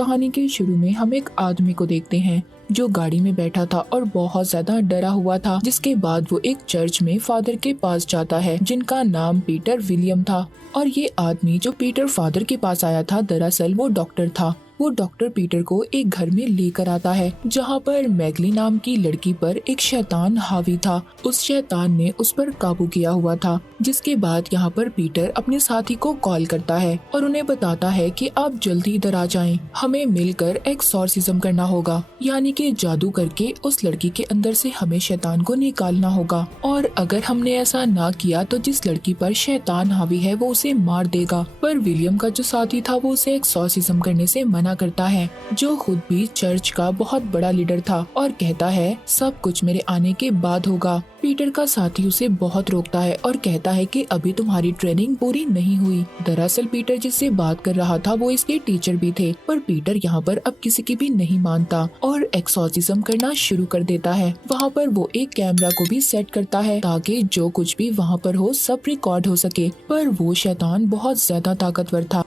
कहानी के शुरू में हम एक आदमी को देखते हैं जो गाड़ी में बैठा था और बहुत ज्यादा डरा हुआ था। जिसके बाद वो एक चर्च में फादर के पास जाता है जिनका नाम पीटर विलियम था। और ये आदमी जो पीटर फादर के पास आया था, दरअसल वो डॉक्टर था। वो डॉक्टर पीटर को एक घर में लेकर आता है जहाँ पर मैगली नाम की लड़की पर एक शैतान हावी था। उस शैतान ने उस पर काबू किया हुआ था। जिसके बाद यहाँ पर पीटर अपने साथी को कॉल करता है और उन्हें बताता है कि आप जल्दी इधर आ जाएं, हमें मिलकर एक्सॉर्सिज्म करना होगा, यानी कि जादू करके उस लड़की के अंदर से हमें शैतान को निकालना होगा। और अगर हमने ऐसा ना किया तो जिस लड़की पर शैतान हावी है वो उसे मार देगा। पर विलियम का जो साथी था वो उसे एक्सॉर्सिज्म करने से मना करता है, जो खुद भी चर्च का बहुत बड़ा लीडर था, और कहता है सब कुछ मेरे आने के बाद होगा। पीटर का साथी उसे बहुत रोकता है और कहता है कि अभी तुम्हारी ट्रेनिंग पूरी नहीं हुई। दरअसल पीटर जिससे बात कर रहा था वो इसके टीचर भी थे, पर पीटर यहाँ पर अब किसी की भी नहीं मानता और एक्सॉर्सिज्म करना शुरू कर देता है। वहाँ पर वो एक कैमरा को भी सेट करता है ताकि जो कुछ भी वहाँ पर हो सब रिकॉर्ड हो सके। पर वो शैतान बहुत ज्यादा ताकतवर था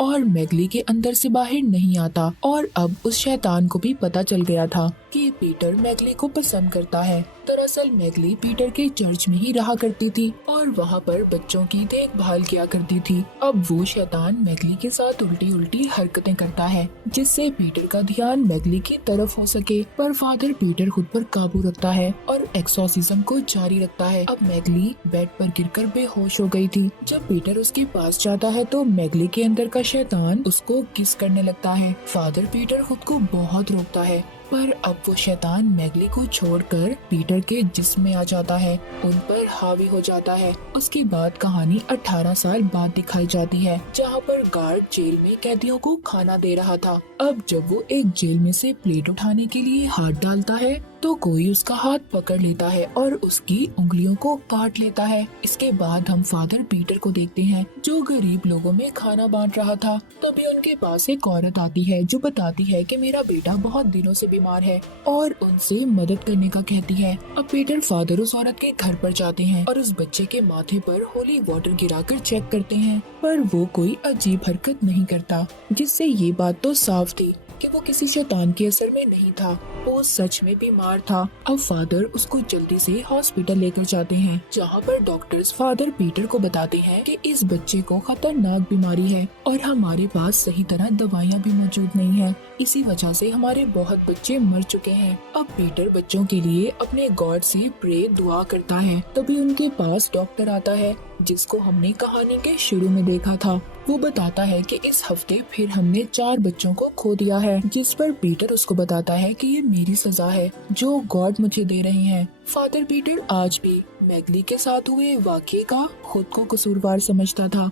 और मैगली के अंदर से बाहर नहीं आता। और अब उस शैतान को भी पता चल गया था कि पीटर मैगली को पसंद करता है। दरअसल मैगली पीटर के चर्च में ही रहा करती थी और वहाँ पर बच्चों की देखभाल किया करती थी। अब वो शैतान मैगली के साथ उल्टी उल्टी हरकतें करता है जिससे पीटर का ध्यान मैगली की तरफ हो सके। पर फादर पीटर खुद पर काबू रखता है और एक्सॉर्सिज्म को जारी रखता है। अब मैगली बेड पर गिरकर बेहोश हो गई थी। जब पीटर उसके पास जाता है तो मैगली के अंदर का शैतान उसको किस करने लगता है। फादर पीटर खुद को बहुत रोकता है, पर अब वो शैतान मैगली को छोड़कर पीटर के जिस्म में आ जाता है, उन पर हावी हो जाता है। उसके बाद कहानी 18 साल बाद दिखाई जाती है जहाँ पर गार्ड जेल में कैदियों को खाना दे रहा था। अब जब वो एक जेल में से प्लेट उठाने के लिए हाथ डालता है तो कोई उसका हाथ पकड़ लेता है और उसकी उंगलियों को काट लेता है। इसके बाद हम फादर पीटर को देखते हैं जो गरीब लोगों में खाना बांट रहा था। तभी उनके पास एक औरत आती है जो बताती है कि मेरा बेटा बहुत दिनों से बीमार है और उनसे मदद करने का कहती है। अब पीटर फादर उस औरत के घर पर जाते हैं और उस बच्चे के माथे पर होली वाटर गिराकर चेक करते हैं, पर वो कोई अजीब हरकत नहीं करता, जिससे ये बात तो साफ थी कि वो किसी शैतान के असर में नहीं था, वो सच में बीमार था। अब फादर उसको जल्दी से हॉस्पिटल लेकर जाते हैं जहाँ पर डॉक्टर्स फादर पीटर को बताते हैं कि इस बच्चे को खतरनाक बीमारी है और हमारे पास सही तरह दवाइयाँ भी मौजूद नहीं है, इसी वजह से हमारे बहुत बच्चे मर चुके हैं। अब पीटर बच्चों के लिए अपने गॉड से प्रे दुआ करता है। तभी उनके पास डॉक्टर आता है जिसको हमने कहानी के शुरू में देखा था। वो बताता है कि इस हफ्ते फिर हमने 4 बच्चों को खो दिया है, जिस पर पीटर उसको बताता है कि ये मेरी सजा है जो गॉड मुझे दे रहे हैं। फादर पीटर आज भी मैगली के साथ हुए वाक़ये का खुद को कसूरवार समझता था।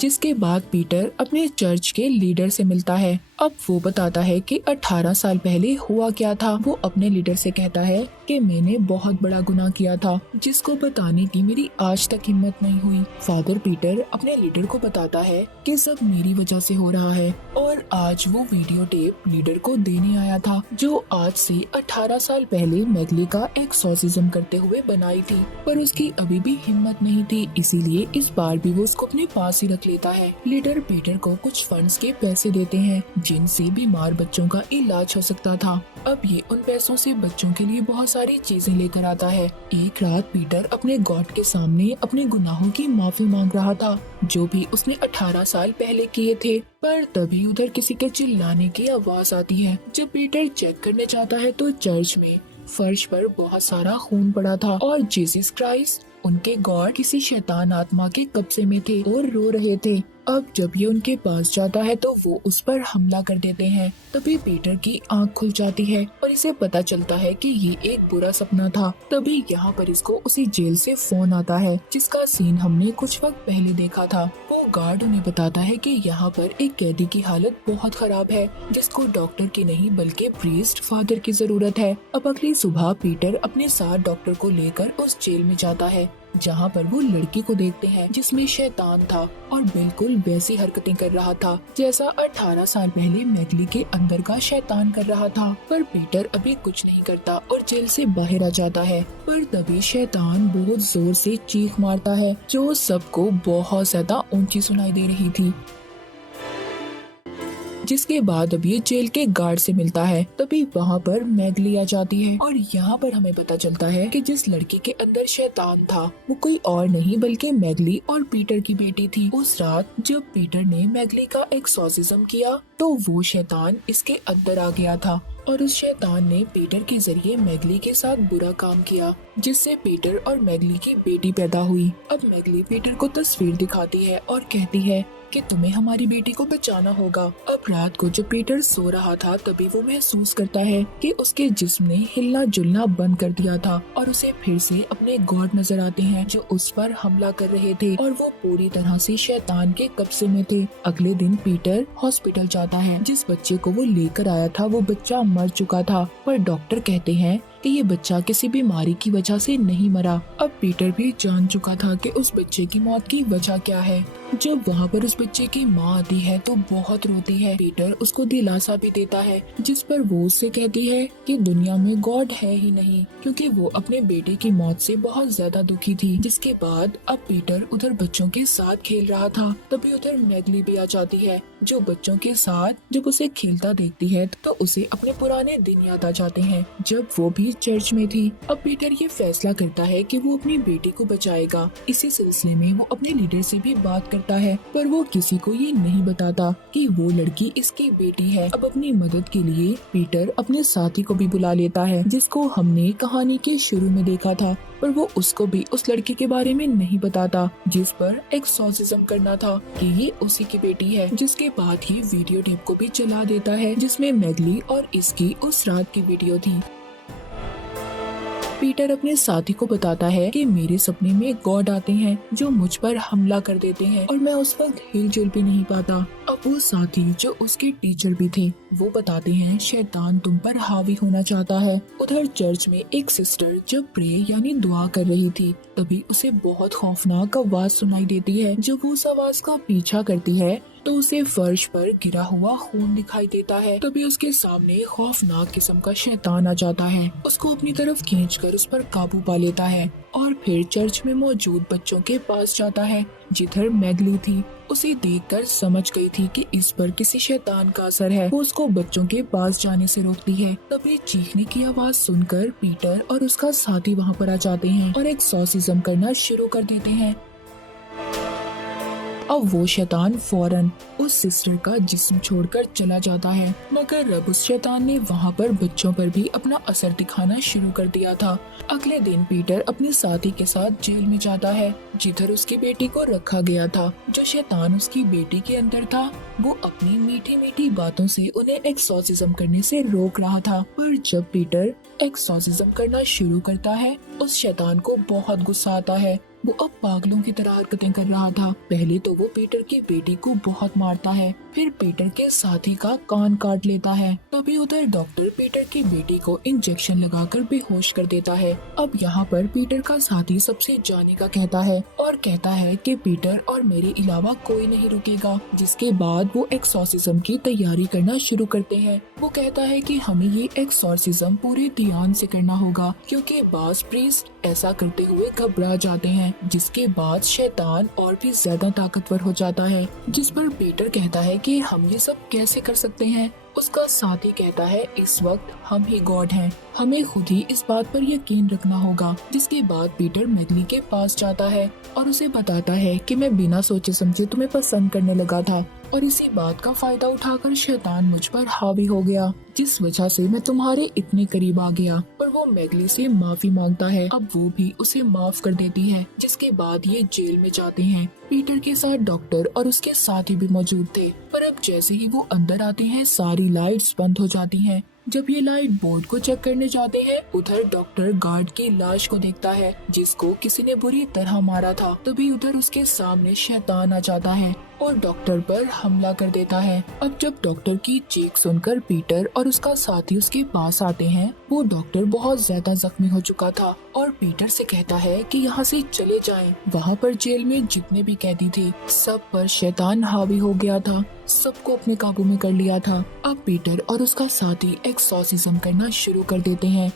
जिसके बाद पीटर अपने चर्च के लीडर से मिलता है। अब वो बताता है कि 18 साल पहले हुआ क्या था। वो अपने लीडर से कहता है कि मैंने बहुत बड़ा गुनाह किया था जिसको बताने की मेरी आज तक हिम्मत नहीं हुई। फादर पीटर अपने लीडर को बताता है कि सब मेरी वजह से हो रहा है और आज वो वीडियो टेप लीडर को देने आया था जो आज से 18 साल पहले मैगली का एक्सॉर्सिज्म करते हुए बनाई थी, पर उसकी अभी भी हिम्मत नहीं थी, इसीलिए इस बार भी वो उसको अपने पास ही रख लेता है। लीडर पीटर को कुछ फंड्स के पैसे देते हैं जिनसे बीमार बच्चों का इलाज हो सकता था। अब ये उन पैसों से बच्चों के लिए बहुत सारी चीजें लेकर आता है। एक रात पीटर अपने गॉड के सामने अपने गुनाहों की माफी मांग रहा था जो भी उसने 18 साल पहले किए थे, पर तभी उधर किसी के चिल्लाने की आवाज आती है। जब पीटर चेक करने जाता है तो चर्च में फर्श पर बहुत सारा खून पड़ा था और जीसस क्राइस्ट उनके गॉड किसी शैतान आत्मा के कब्जे में थे और रो रहे थे। अब जब ये उनके पास जाता है तो वो उस पर हमला कर देते हैं। तभी पीटर की आंख खुल जाती है और इसे पता चलता है कि ये एक बुरा सपना था। तभी यहाँ पर इसको उसी जेल से फोन आता है जिसका सीन हमने कुछ वक्त पहले देखा था। वो गार्ड उन्हें बताता है कि यहाँ पर एक कैदी की हालत बहुत खराब है जिसको डॉक्टर की नहीं बल्कि प्रीस्ट फादर की जरूरत है। अब अगली सुबह पीटर अपने साथ डॉक्टर को लेकर उस जेल में जाता है। जहाँ पर वो लड़की को देखते हैं जिसमें शैतान था और बिल्कुल वैसी हरकतें कर रहा था जैसा 18 साल पहले मैगली के अंदर का शैतान कर रहा था। पर पीटर अभी कुछ नहीं करता और जेल से बाहर आ जाता है। पर तभी शैतान बहुत जोर से चीख मारता है जो सबको बहुत ज्यादा ऊंची सुनाई दे रही थी। जिसके बाद अब ये जेल के गार्ड से मिलता है। तभी वहाँ पर मैगली आ जाती है और यहाँ पर हमें पता चलता है कि जिस लड़की के अंदर शैतान था वो कोई और नहीं बल्कि मैगली और पीटर की बेटी थी। उस रात जब पीटर ने मैगली का एक्सॉर्सिज्म किया तो वो शैतान इसके अंदर आ गया था और उस शैतान ने पीटर के जरिए मैगली के साथ बुरा काम किया जिससे पीटर और मैगली की बेटी पैदा हुई। अब मैगली पीटर को तस्वीर दिखाती है और कहती है कि तुम्हें हमारी बेटी को बचाना होगा। अब रात को जब पीटर सो रहा था तभी वो महसूस करता है कि उसके जिस्म ने हिलना जुलना बंद कर दिया था और उसे फिर से अपने गॉड नजर आते हैं जो उस पर हमला कर रहे थे और वो पूरी तरह से शैतान के कब्जे में थे। अगले दिन पीटर हॉस्पिटल जाता है। जिस बच्चे को वो लेकर आया था वो बच्चा मर चुका था पर डॉक्टर कहते हैं कि ये बच्चा किसी बीमारी की वजह से नहीं मरा। अब पीटर भी जान चुका था कि उस बच्चे की मौत की वजह क्या है। जब वहाँ पर उस बच्चे की माँ आती है तो बहुत रोती है। पीटर उसको दिलासा भी देता है जिस पर वो उससे कहती है कि दुनिया में गॉड है ही नहीं क्योंकि वो अपने बेटे की मौत से बहुत ज्यादा दुखी थी। जिसके बाद अब पीटर उधर बच्चों के साथ खेल रहा था तभी उधर मैगली भी आ जाती है जो बच्चों के साथ जब उसे खेलता देखती है तो उसे अपने पुराने दिन याद आ जाते हैं जब वो भी चर्च में थी। अब पीटर ये फैसला करता है कि वो अपनी बेटी को बचाएगा। इसी सिलसिले में वो अपने लीडर से भी बात करता है पर वो किसी को ये नहीं बताता कि वो लड़की इसकी बेटी है। अब अपनी मदद के लिए पीटर अपने साथी को भी बुला लेता है जिसको हमने कहानी के शुरू में देखा था पर वो उसको भी उस लड़की के बारे में नहीं बताता जिस पर एक्सॉर्सिज्म करना था कि ये उसी की बेटी है। जिसके बाद ही वीडियो टेप को भी चला देता है जिसमें मैगली और इसकी उस रात की वीडियो थी। पीटर अपने साथी को बताता है कि मेरे सपने में गॉड आते हैं जो मुझ पर हमला कर देते हैं और मैं उस वक्त हिलजुल भी नहीं पाता। अब वो साथी जो उसके टीचर भी थे वो बताते हैं शैतान तुम पर हावी होना चाहता है। उधर चर्च में एक सिस्टर जब प्रे यानी दुआ कर रही थी तभी उसे बहुत खौफनाक आवाज सुनाई देती है। जब वो उस आवाज का पीछा करती है तो उसे फर्श पर गिरा हुआ खून दिखाई देता है। तभी उसके सामने खौफनाक किस्म का शैतान आ जाता है, उसको अपनी तरफ खींचकर उस पर काबू पा लेता है और फिर चर्च में मौजूद बच्चों के पास जाता है जिधर मैगली थी। उसे देखकर समझ गई थी कि इस पर किसी शैतान का असर है। वो उसको बच्चों के पास जाने से रोकती है। तभी चीखने की आवाज सुनकर पीटर और उसका साथी वहाँ पर आ जाते हैं और एक्सॉर्सिज्म करना शुरू कर देते हैं। अब वो शैतान फौरन उस सिस्टर का जिस्म छोड़कर चला जाता है मगर अब उस शैतान ने वहाँ पर बच्चों पर भी अपना असर दिखाना शुरू कर दिया था। अगले दिन पीटर अपने साथी के साथ जेल में जाता है जिधर उसकी बेटी को रखा गया था। जो शैतान उसकी बेटी के अंदर था वो अपनी मीठी मीठी बातों से उन्हें एक्सॉर्सिज्म करने से रोक रहा था। पर जब पीटर एक्सॉर्सिज्म करना शुरू करता है उस शैतान को बहुत गुस्सा आता है। वो अब पागलों की तरह हरकतें कर रहा था। पहले तो वो पीटर की बेटी को बहुत मारता है, फिर पीटर के साथी का कान काट लेता है। तभी उधर डॉक्टर पीटर की बेटी को इंजेक्शन लगाकर बेहोश कर देता है। अब यहाँ पर पीटर का साथी सबसे जाने का कहता है और कहता है कि पीटर और मेरे अलावा कोई नहीं रुकेगा। जिसके बाद वो एक्सॉर्सिज्म की तैयारी करना शुरू करते हैं। वो कहता है कि हमें ये एक्सॉर्सिज्म पूरे ध्यान से करना होगा क्योंकि बास प्रीस्ट ऐसा करते हुए घबरा जाते हैं। जिसके बाद शैतान और भी ज्यादा ताकतवर हो जाता है। जिस पर पीटर कहता है कि हम ये सब कैसे कर सकते हैं। उसका साथी कहता है इस वक्त हम ही गॉड हैं, हमें खुद ही इस बात पर यकीन रखना होगा। जिसके बाद पीटर मैगली के पास जाता है और उसे बताता है कि मैं बिना सोचे समझे तुम्हें पसंद करने लगा था और इसी बात का फायदा उठाकर शैतान मुझ पर हावी हो गया जिस वजह से मैं तुम्हारे इतने करीब आ गया। पर वो मैगली से माफी मांगता है। अब वो भी उसे माफ कर देती है। जिसके बाद ये जेल में जाते हैं। पीटर के साथ डॉक्टर और उसके साथी भी मौजूद थे। पर अब जैसे ही वो अंदर आते हैं सारी लाइट्स बंद हो जाती हैं। जब ये लाइट बोर्ड को चेक करने जाते हैं उधर डॉक्टर गार्ड की लाश को देखता है जिसको किसी ने बुरी तरह मारा था। तभी उधर उसके सामने शैतान आ जाता है और डॉक्टर पर हमला कर देता है। अब जब डॉक्टर की चीख सुनकर पीटर और उसका साथी उसके पास आते हैं, वो डॉक्टर बहुत ज्यादा जख्मी हो चुका था और पीटर से कहता है कि यहाँ से चले जाएं। वहाँ पर जेल में जितने भी कैदी थे सब पर शैतान हावी हो गया था, सबको अपने काबू में कर लिया था। अब पीटर और उसका साथी एक्सॉर्सिज्म करना शुरू कर देते हैं,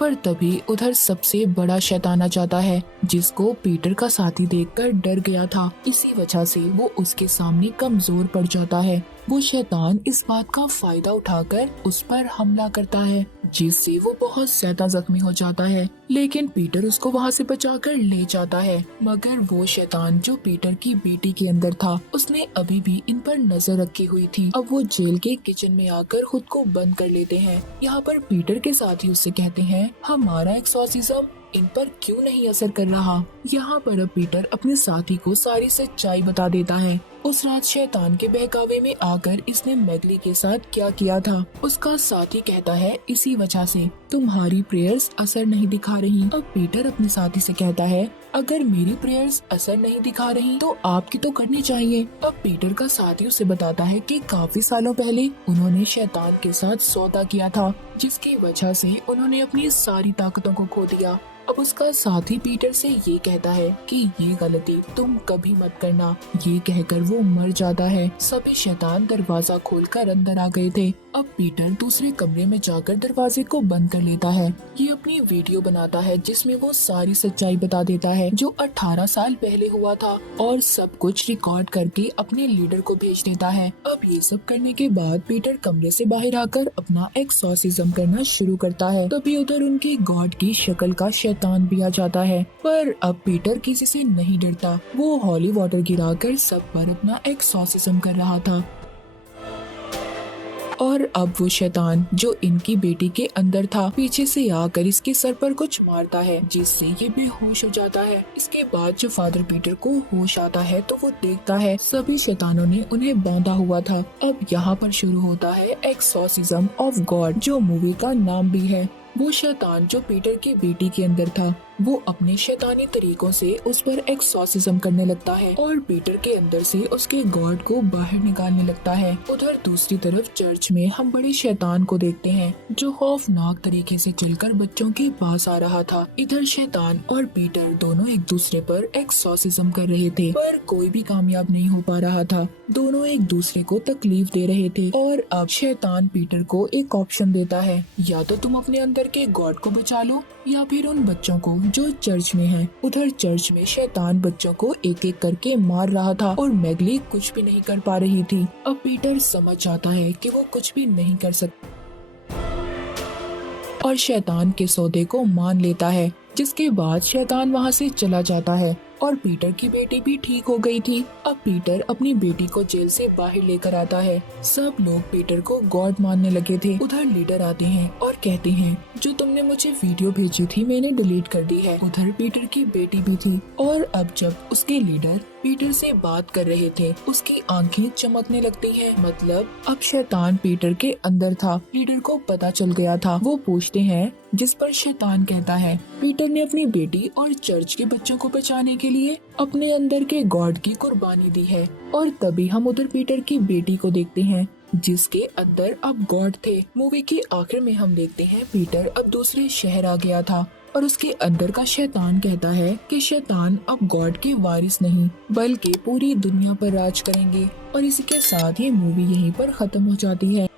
पर तभी उधर सबसे बड़ा शैतान आ जाता है, जिसको पीटर का साथी देखकर डर गया था। इसी वजह से वो उसके सामने कमजोर पड़ जाता है। वो शैतान इस बात का फायदा उठाकर उस पर हमला करता है, जिससे वो बहुत ज्यादा जख्मी हो जाता है। लेकिन पीटर उसको वहाँ से बचाकर ले जाता है। मगर वो शैतान जो पीटर की बेटी के अंदर था, उसने अभी भी इन पर नजर रखी हुई थी। अब वो जेल के किचन में आकर खुद को बंद कर लेते हैं। यहाँ पर पीटर के साथी उससे कहते हैं, हमारा एक्सॉर्सिज्म इन पर क्यों नहीं असर कर रहा। यहाँ पर अब पीटर अपने साथी को सारी सच्चाई बता देता है। उस रात शैतान के बहकावे में आकर इसने मैगली के साथ क्या किया था। उसका साथी कहता है, इसी वजह से तुम्हारी प्रेयर्स असर नहीं दिखा रही। अब पीटर अपने साथी से कहता है, अगर मेरी प्रेयर्स असर नहीं दिखा रही तो आपकी तो करनी चाहिए। अब पीटर का साथी उसे बताता है कि काफी सालों पहले उन्होंने शैतान के साथ सौदा किया था, जिसकी वजह से उन्होंने अपनी सारी ताकतों को खो दिया। अब उसका साथी पीटर से ये कहता है कि ये गलती तुम कभी मत करना। ये कहकर वो मर जाता है। सभी शैतान दरवाजा खोलकर अंदर आ गए थे। अब पीटर दूसरे कमरे में जाकर दरवाजे को बंद कर लेता है। ये अपनी वीडियो बनाता है जिसमें वो सारी सच्चाई बता देता है जो 18 साल पहले हुआ था, और सब कुछ रिकॉर्ड करके अपने लीडर को भेज देता है। अब ये सब करने के बाद पीटर कमरे से बाहर आकर अपना एक्सॉर्सिज्म करना शुरू करता है। तभी उधर उनकी गॉड की शक्ल का शैतान भी आ जाता है, पर अब पीटर किसी से नहीं डरता। वो हॉली वाटर गिराकर सब पर अपना एक्सॉर्सिज्म कर रहा था। और अब वो शैतान जो इनकी बेटी के अंदर था, पीछे से आकर इसके सर पर कुछ मारता है, जिससे ये बेहोश हो जाता है। इसके बाद जो फादर पीटर को होश आता है तो वो देखता है सभी शैतानों ने उन्हें बांधा हुआ था। अब यहाँ पर शुरू होता है एक्सॉर्सिज्म ऑफ गॉड, जो मूवी का नाम भी है। वो शैतान जो पीटर की बेटी के अंदर था, वो अपने शैतानी तरीकों से उस पर एक्सॉर्सिज्म करने लगता है और पीटर के अंदर से उसके गॉड को बाहर निकालने लगता है। उधर दूसरी तरफ चर्च में हम बड़े शैतान को देखते हैं जो खौफनाक तरीके से चलकर बच्चों के पास आ रहा था। इधर शैतान और पीटर दोनों एक दूसरे पर एक्सॉर्सिज्म कर रहे थे, पर कोई भी कामयाब नहीं हो पा रहा था। दोनों एक दूसरे को तकलीफ दे रहे थे। और अब शैतान पीटर को एक ऑप्शन देता है, या तो तुम अपने अंदर के गॉड को बचा लो या फिर उन बच्चों को जो चर्च में हैं। उधर चर्च में शैतान बच्चों को एक एक करके मार रहा था और मैगली कुछ भी नहीं कर पा रही थी। अब पीटर समझ जाता है कि वो कुछ भी नहीं कर सकता और शैतान के सौदे को मान लेता है, जिसके बाद शैतान वहाँ से चला जाता है और पीटर की बेटी भी ठीक हो गई थी। अब पीटर अपनी बेटी को जेल से बाहर लेकर आता है। सब लोग पीटर को गॉड मानने लगे थे। उधर लीडर आते हैं और कहते हैं, जो तुमने मुझे वीडियो भेजी थी मैंने डिलीट कर दी है। उधर पीटर की बेटी भी थी और अब जब उसके लीडर पीटर से बात कर रहे थे, उसकी आंखें चमकने लगती हैं। मतलब अब शैतान पीटर के अंदर था। लीडर को पता चल गया था। वो पूछते हैं, जिस पर शैतान कहता है, पीटर ने अपनी बेटी और चर्च के बच्चों को बचाने के लिए अपने अंदर के गॉड की कुर्बानी दी है। और तभी हम उधर पीटर की बेटी को देखते हैं जिसके अंदर अब गॉड थे। मूवी के आखिर में हम देखते हैं पीटर अब दूसरे शहर आ गया था और उसके अंदर का शैतान कहता है कि शैतान अब गॉड के वारिस नहीं बल्कि पूरी दुनिया पर राज करेंगे। और इसी के साथ ये मूवी यहीं पर खत्म हो जाती है।